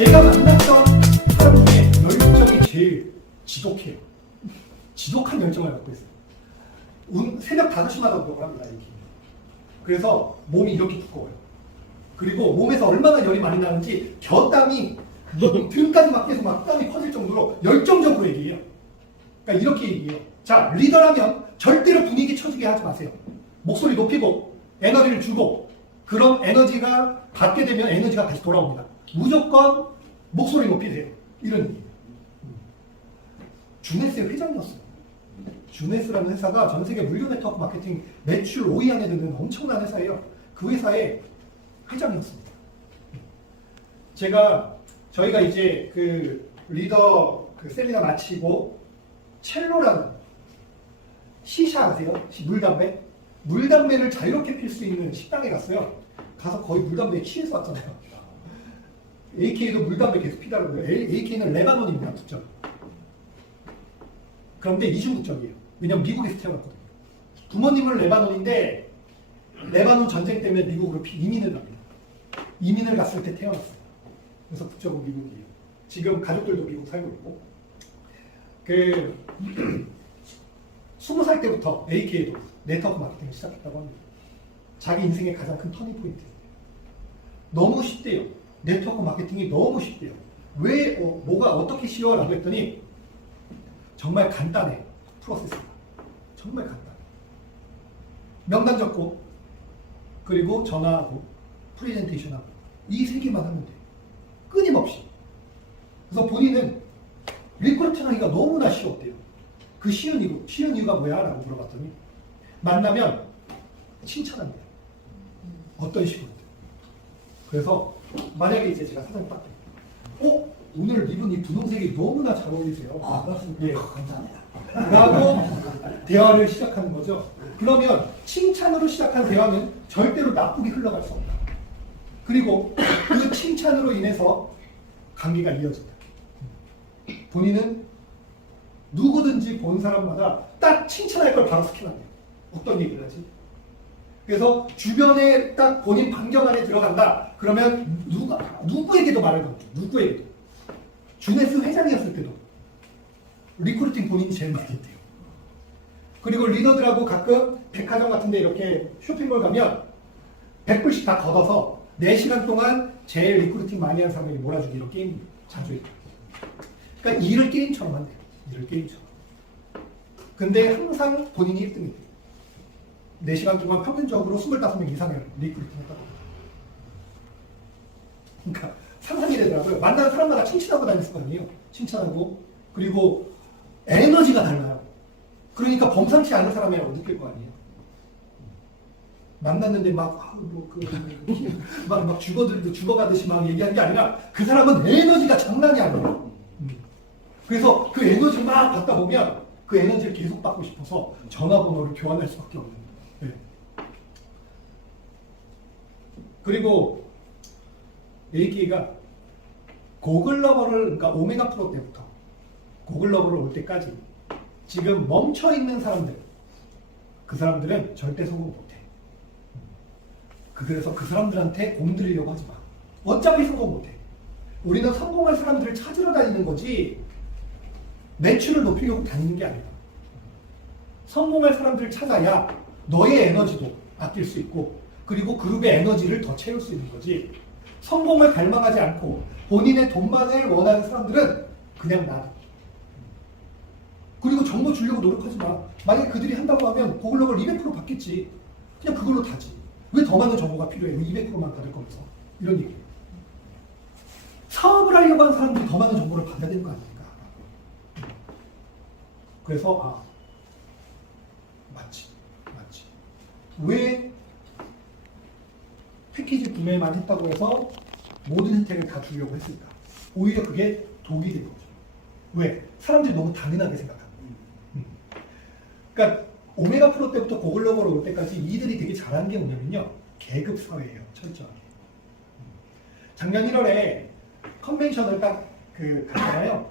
제가 만났던 사람 중에 열정이 제일 지독해요. 지독한 열정을 갖고 있어요. 새벽 5시마다 운동을 합니다. 이렇게. 그래서 몸이 이렇게 두꺼워요. 그리고 몸에서 얼마나 열이 많이 나는지 겨땀이 등까지 막 계속 막 땀이 퍼질 정도로 열정적으로 얘기해요. 그러니까 이렇게 얘기해요. 자, 리더라면 절대로 분위기 처지게 하지 마세요. 목소리 높이고 에너지를 주고 그럼 에너지가 받게 되면 에너지가 다시 돌아옵니다. 무조건 목소리 높이세요. 이런 얘기예요. 주네스의 회장이었어요. 주네스라는 회사가 전 세계 물류 네트워크 마케팅 매출 5위 안에 드는 엄청난 회사예요. 그 회사의 회장이었습니다. 저희가 이제 그 리더 그 세미나 마치고 첼로라는 시샤 아세요? 물담배? 물담배를 자유롭게 필 수 있는 식당에 갔어요. 가서 거의 물담배에 취해서 왔잖아요. AK도 물담배 계속 피더라고요. AK는 레바논입니다, 국적. 그런데 이중 국적이에요. 왜냐면 미국에서 태어났거든요. 부모님은 레바논인데 레바논 전쟁 때문에 미국으로 이민을 갑니다. 이민을 갔을 때 태어났어요. 그래서 국적은 미국이에요. 지금 가족들도 미국 살고 있고. 20살 때부터 AK도 네트워크 마케팅을 시작했다고 합니다. 자기 인생의 가장 큰 터닝 포인트예요. 너무 쉽대요. 네트워크 마케팅이 너무 쉽대요. 왜 뭐가 어떻게 쉬워? 라고 했더니 정말 간단해. 프로세스가. 정말 간단해. 명단 적고 그리고 전화하고 프레젠테이션하고 이 세 개만 하면 돼요. 끊임없이. 그래서 본인은 리크루팅 하기가 너무나 쉬웠대요. 그 쉬운 이유가 뭐야? 라고 물어봤더니 만나면 칭찬합니다. 어떤 식으로든. 그래서 만약에 이제 제가 사장님 딱 오늘 입은 이 분홍색이 너무나 잘 어울리세요. 그렇습니다. 예. 감사합니다. 라고 대화를 시작하는 거죠. 그러면 칭찬으로 시작한 대화는 절대로 나쁘게 흘러갈 수 없다. 그리고 그 칭찬으로 인해서 관계가 이어진다. 본인은 누구든지 본 사람마다 딱 칭찬할 걸 바로 스캔한대요. 어떤 얘기를 하지? 그래서 주변에 딱 본인 반경 안에 들어간다. 그러면 누구에게도 말을 건요. 누구에게도. 주네스 회장이었을 때도 리크루팅 본인이 제일 많이 했대요. 그리고 리더들하고 가끔 백화점 같은 데 이렇게 쇼핑몰 가면 100불씩 다 걷어서 4시간 동안 제일 리크루팅 많이 한 사람에게 몰아주기로 게임 자주 했대요. 그러니까 일을 게임처럼 한대요. 일을 게임처럼. 근데 항상 본인이 1등이에요. 4시간 동안 평균적으로 25명 이상을 리크루팅 했다고. 그러니까 상상이 되더라고요. 만나는 사람마다 칭찬하고 다녔을 거 아니에요. 칭찬하고. 그리고 에너지가 달라요. 그러니까 범상치 않은 사람이라고 느낄 거 아니에요. 만났는데 막 죽어가듯이 막 얘기하는 게 아니라 그 사람은 에너지가 장난이 아니에요. 그래서 그 에너지를 막 받다 보면 그 에너지를 계속 받고 싶어서 전화번호를 교환할 수밖에 없는 거예요. 네. 그리고 AK가 고글러버를, 그러니까 오메가 프로 때부터 고글러버를 올 때까지 지금 멈춰있는 사람들, 그 사람들은 절대 성공 못해. 그래서 그 사람들한테 공들이려고 하지 마. 어차피 성공 못해. 우리는 성공할 사람들을 찾으러 다니는 거지 매출을 높이려고 다니는 게 아니다. 성공할 사람들을 찾아야 너의 에너지도 아낄 수 있고 그리고 그룹의 에너지를 더 채울 수 있는 거지. 성공을 갈망하지 않고 본인의 돈만을 원하는 사람들은 그냥 놔둬. 그리고 정보 주려고 노력하지 마. 만약에 그들이 한다고 하면 고글러벌 200% 받겠지. 그냥 그걸로 다지. 왜 더 많은 정보가 필요해? 200%만 받을 거면서. 이런 얘기예요. 사업을 하려고 하는 사람들이 더 많은 정보를 받아야 되는 거 아닙니까? 그래서 맞지. 왜 패키지 구매만 했다고 해서 모든 혜택을 다 주려고 했을까? 오히려 그게 독이 된 거죠. 왜? 사람들이 너무 당연하게 생각합니다. 그러니까 오메가 프로 때부터 고글러벌로 올 때까지 이들이 되게 잘하는 게 뭐냐면요. 계급 사회예요. 철저하게. 작년 1월에 컨벤션을 딱 갔잖아요.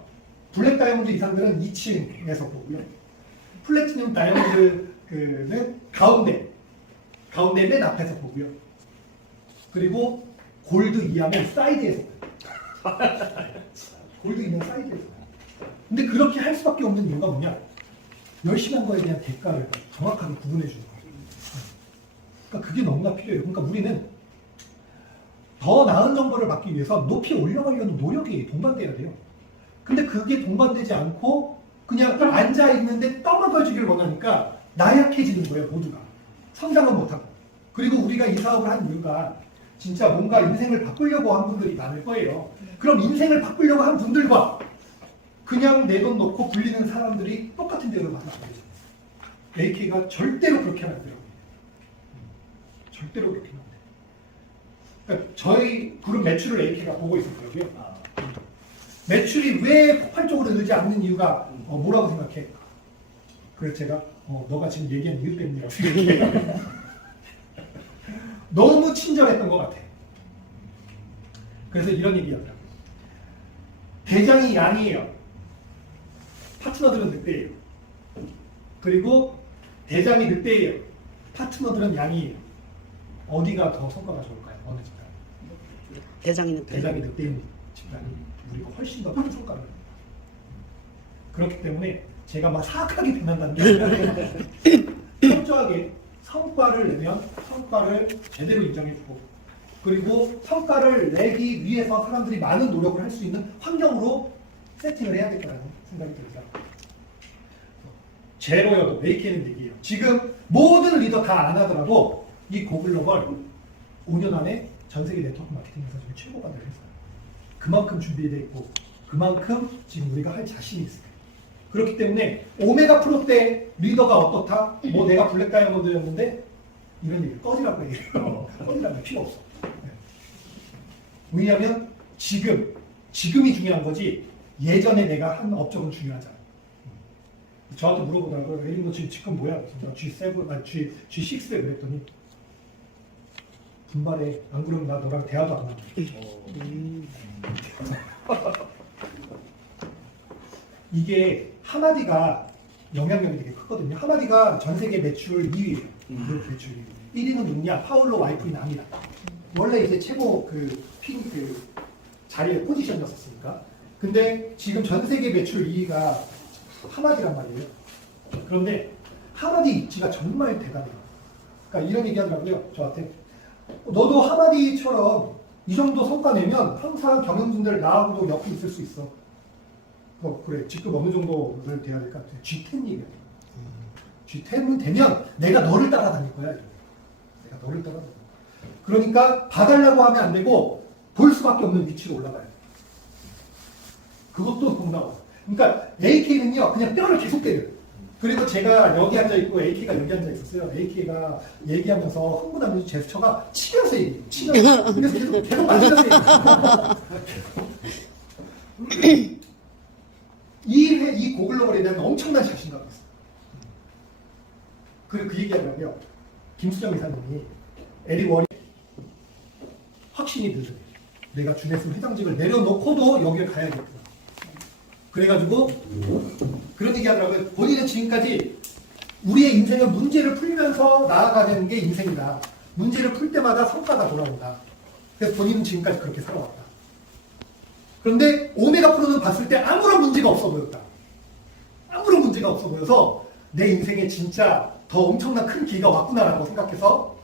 블랙 다이아몬드 이상들은 2층에서 보고요. 플래티넘 다이아몬드는 가운데 맨 앞에서 보고요. 그리고 골드 이하는 사이드에서 봐요. 골드 있는 사이드에서. 근데 그렇게 할 수밖에 없는 이유가 뭐냐? 열심히 한 거에 대한 대가를 정확하게 구분해 주는 거예요. 그러니까 그게 너무나 필요해요. 그러니까 우리는 더 나은 정보를 받기 위해서 높이 올려가려는 노력이 동반돼야 돼요. 근데 그게 동반되지 않고 그냥 앉아있는데 떠먹어주기를 원하니까 나약해지는 거예요, 모두가. 성장은 못하고. 그리고 우리가 이 사업을 한 이유가 진짜 뭔가 인생을 바꾸려고 한 분들이 많을 거예요. 그럼 인생을 바꾸려고 한 분들과 그냥 내 돈 놓고 굴리는 사람들이 똑같은 대우를 받으면 안 되죠. AK가 절대로 그렇게 하면 안 돼요. 절대로 그렇게 하면 안 돼요. 그러니까 저희 그룹 매출을 AK가 보고 있을 거고요. 매출이 왜 폭발적으로 늘지 않는 이유가 뭐라고 생각해? 그래서 제가 너가 지금 얘기한 이유 때문이라고 생각해요. 너무 친절했던 것 같아. 그래서 이런 얘기하더라고요. 대장이 양이에요. 파트너들은 늑대예요. 그리고 대장이 늑대예요. 파트너들은 양이에요. 어디가 더 성과가 좋을까요? 어느 집단? 대장이 늑대. 대장이 늑대인 집단이 우리가 훨씬 더 큰 성과를. 그렇기 때문에 제가 막 사악하게 비난하는 게 아니라 철저하게 성과를 내면 성과를 제대로 인정해주고 그리고 성과를 내기 위해서 사람들이 많은 노력을 할 수 있는 환경으로 세팅을 해야겠다는 생각이 듭니다. 제로여도 AK는 얘기해요. 지금 모든 리더 다 안 하더라도 이 고글로벌 5년 안에 전 세계 네트워크 마케팅 회사 중에 최고가 될 회사예요. 그만큼 준비되어 있고 그만큼 지금 우리가 할 자신이 있어요. 그렇기 때문에 오메가 프로 때 리더가 어떻다? 뭐 내가 블랙 다이아몬드였는데 이런 얘기 꺼지라고 얘기해요. 꺼지라고 필요 없어. 네. 왜냐하면 지금이 중요한 거지 예전에 내가 한 업적은 중요하잖아. 저한테 물어보더라고요. 에이 너 지금 뭐야? G7, G6에 그랬더니 분발해. 안 그러면 나 너랑 대화도 안 하고. 이게 하마디가 영향력이 되게 크거든요. 하마디가 전 세계 매출 2위예요. 매출 2위. 1위는 누구냐? 파울로 와이프인 아니다. 원래 이제 최고 그 자리에 포지션이었으니까. 근데 지금 전 세계 매출 2위가 하마디란 말이에요. 그런데 하마디 입지가 정말 대단해요. 그러니까 이런 얘기 하더라고요. 저한테. 너도 하마디처럼 이 정도 성과 내면 항상 경영진들 나하고도 옆에 있을 수 있어. 그래, 직급 어느 정도를 돼야 될 것 같아요. G10 얘기야. G10은 되면 내가 너를 따라다닐 거야. 내가 너를 따라다닐 거야. 그러니까 봐달라고 하면 안 되고 볼 수밖에 없는 위치로 올라가야 돼. 그것도 공나와. 그러니까 AK는요, 그냥 뼈를 계속 때려요. 그리고 제가 여기 앉아있고 AK가 여기 앉아있었어요. AK가 얘기하면서 흥분하면서 제스처가 치면서 얘기해요. 치면서. 그래서 계속 만지면서 얘기해요. 이 고글로벌에 대한 엄청난 자신감이 있어요. 그리고 그 얘기하더라고요. 김수정 이사님이 에리 워리 확신이 들더래요. 내가 주네스 회장직을 내려놓고도 여기를 가야겠구나. 그래가지고 그런 얘기 하더라고요. 본인은 지금까지 우리의 인생은 문제를 풀면서 나아가는 게 인생이다. 문제를 풀 때마다 성과가 돌아온다. 그래서 본인은 지금까지 그렇게 살아왔다. 그런데 오메가 프로는 봤을 때 아무런 문제가 없어 보였다. 아무런 문제가 없어 보여서 내 인생에 진짜 더 엄청난 큰 기회가 왔구나라고 생각해서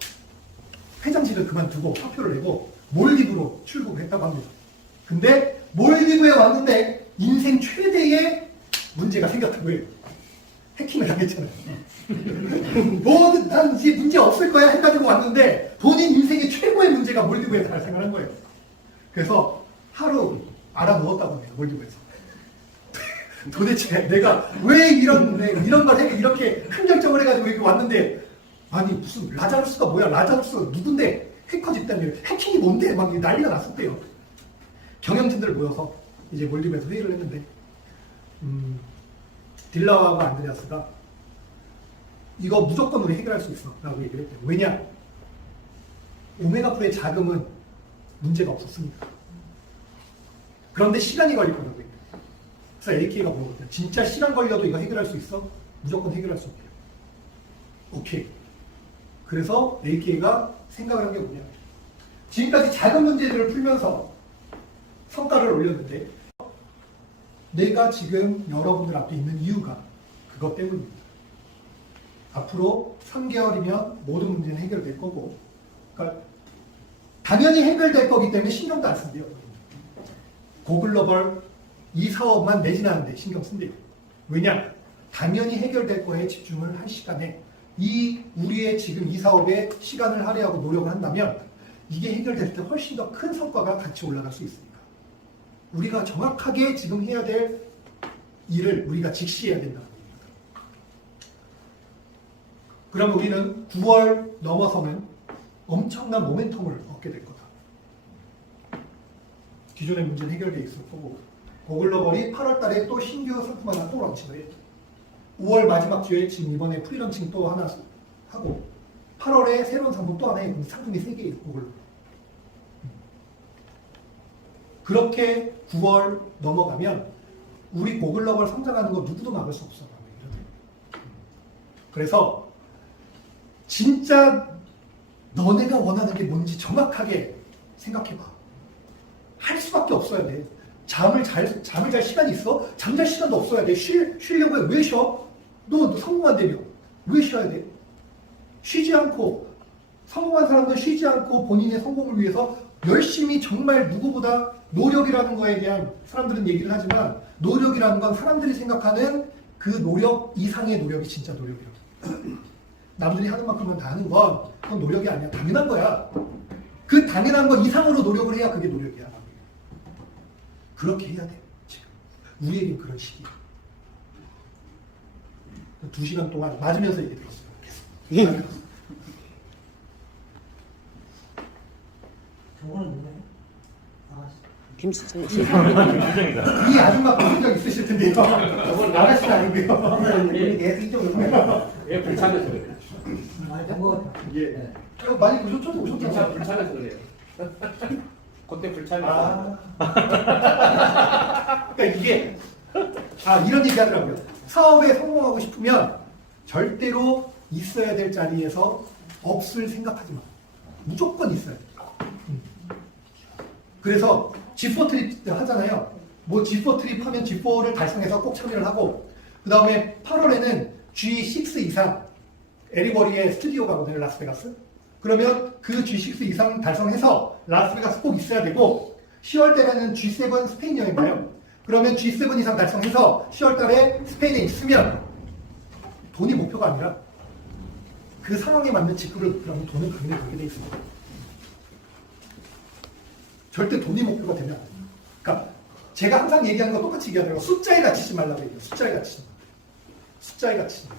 회장직을 그만두고 사표를 내고 몰디브로 출국을 했다고 합니다. 근데 몰디브에 왔는데 인생 최대의 문제가 생겼다고 해요. 해킹을 당했잖아요. 난 이제 문제 없을 거야 해가지고 왔는데 본인 인생의 최고의 문제가 몰디브에서 발생을 한 거예요. 그래서 하루 알아누웠다고 해요. 몰디브에서. 도대체 내가 왜 이런 걸 해 이렇게 큰 결정을 해가지고 여기 왔는데 아니 무슨 라자루스가 뭐야? 라자루스 누군데? 해커 집단이 해킹이 뭔데? 막 난리가 났었대요. 경영진들 모여서 이제 몰디브에서 회의를 했는데 딜라와하고 안드레아스가 이거 무조건 우리 해결할 수 있어 라고 얘기를 했대요. 왜냐? 오메가 프로의 자금은 문제가 없었으니까. 그런데 시간이 걸릴 거라고 했대요. 그래서 AK가 물어봤대요. 진짜 시간 걸려도 이거 해결할 수 있어? 무조건 해결할 수 없대요. 오케이. 그래서 AK가 생각을 한 게 뭐냐? 지금까지 작은 문제들을 풀면서 성과를 올렸는데 내가 지금 여러분들 앞에 있는 이유가 그것 때문입니다. 앞으로 3개월이면 모든 문제는 해결될 거고, 그러니까 당연히 해결될 거기 때문에 신경도 안 쓴대요. 고글로벌 이 사업만 매진하는데 신경 쓴대요. 왜냐? 당연히 해결될 거에 집중을 할 시간에 우리의 지금 이 사업에 시간을 할애하고 노력을 한다면 이게 해결될 때 훨씬 더 큰 성과가 같이 올라갈 수 있으니까. 우리가 정확하게 지금 해야 될 일을 우리가 직시해야 된다는 겁니다. 그럼 우리는 9월 넘어서는 엄청난 모멘텀을 얻게 될 거다. 기존의 문제는 해결되어 있을 거고, 고글로벌이 8월 달에 또 신규 상품 하나 또 런칭을 해요. 5월 마지막 주에 지금 이번에 프리런칭 또 하나 하고, 8월에 새로운 상품 또 하나 해요. 상품이 3개예요, 고글로벌. 그렇게 9월 넘어가면 우리 고글로벌 성장하는 거 누구도 막을 수 없어. 그래서 진짜 너네가 원하는 게 뭔지 정확하게 생각해봐. 할 수밖에 없어야 돼. 잠을 잘 시간이 있어? 잠잘 시간도 없어야 돼. 쉬려고 해. 왜 쉬어? 너 성공한다며. 왜 쉬어야 돼? 쉬지 않고, 성공한 사람들 쉬지 않고 본인의 성공을 위해서 열심히 정말 누구보다 노력이라는 거에 대한 사람들은 얘기를 하지만, 노력이라는 건 사람들이 생각하는 그 노력 이상의 노력이 진짜 노력이라고. 남들이 하는 만큼만 다 하는 건 그건 노력이 아니야. 당연한 거야. 그 당연한 거 이상으로 노력을 해야 그게 노력이야. 그렇게 해야 돼. 지금 우리에겐 그런 시기야. 2시간 동안 맞으면서 얘기 들었어요. 저거는 누구예요? 김수정 이 아줌마 보신 적 있으실 텐데요. 저건 나가시면 아니고요. 얘 이쪽으로. 예, 불참해서 그래요. 아, 저거. 예. 많이 보셨죠? 오셨죠? 불참해서 그래요. 그때 불참해서. 그러니까 이게 이런 얘기 하더라고요. 사업에 성공하고 싶으면 절대로 있어야 될 자리에서 없을 생각하지 마. 무조건 있어야 돼. 그래서 G4 트립 하잖아요. 뭐 G4 트립 하면 G4를 달성해서 꼭 참여를 하고, 그 다음에 8월에는 G6 이상 에리워리의 스튜디오 가거든요, 라스베가스. 그러면 그 G6 이상 달성해서 라스베가스 꼭 있어야 되고, 10월 달에는 G7 스페인 여행 가요. 그러면 G7 이상 달성해서 10월 달에 스페인에 있으면 돈이 목표가 아니라 그 상황에 맞는 직급을 그러면 돈을 당연히 벌게 돼 있습니다. 절대 돈이 목표가 되면 안 돼요. 그러니까 제가 항상 얘기하는 거 똑같이 얘기하더라고요. 숫자에 갇히지 말라고 얘기해요. 숫자에 갇히지 마. 숫자에 갇히지 마.